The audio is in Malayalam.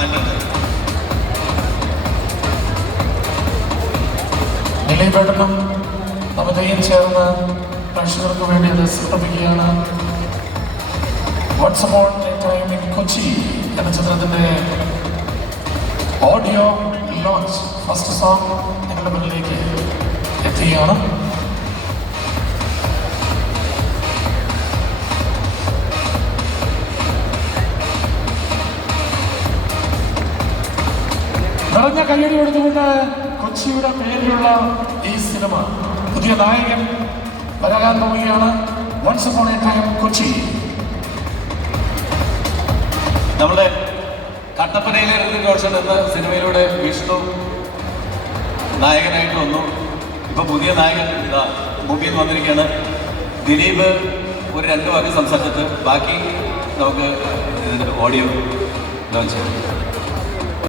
കാണുന്നുണ്ട് നിലയിൽപ്പെട്ടണം നവതയും ചേർന്ന് കർഷകർക്ക് വേണ്ടി അത് സൃഷ്ടിപ്പിക്കുകയാണ് once upon time in Kochi എന്ന ചിത്രത്തിന്റെ ഓഡിയോ ലോഞ്ച് ഫസ്റ്റ് സോങ് നിങ്ങളുടെ മുന്നിലേക്ക് എത്തുകയാണ്. നിറഞ്ഞ കയ്യടി കൊടുത്തുകൊണ്ട് കൊച്ചിയുടെ പേരിലുള്ള ഈ സിനിമ. പുതിയ നായകൻ വരകാൻ പോവുകയാണ്. Once upon a time Kochi. നമ്മുടെ കട്ടപ്പനയിലെ ഋതിക് റോഷൻ എന്ന സിനിമയിലൂടെ വിഷ്ണു നായകനായിട്ട് വന്നു. ഇപ്പൊ പുതിയ നായകൻ ഇതാ മുമ്പിൽ വന്നിരിക്കുകയാണ്. ദിലീപ് ഒരു രണ്ട് വാക്ക് സംസാരിച്ചിട്ട് ബാക്കി നമുക്ക് ഓഡിയോ ലോഞ്ച് ചെയ്യാം.